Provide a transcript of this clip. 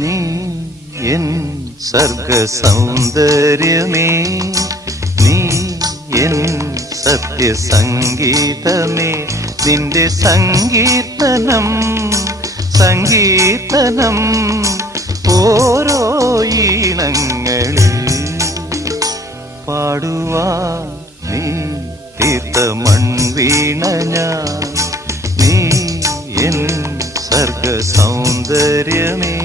നീ എൻ സർഗ സൗന്ദര്യമേ, നീ എൻ സത്യസംഗീതമേ. നിന്റെ സങ്കീർത്തനം സങ്കീർത്തനം ഓരോ ഈണങ്ങളിൽ പാടുവാൻ നീ തീർത്ത മൺവീണ ഞാൻ. നീ എൻ സർഗ സൗന്ദര്യമേ.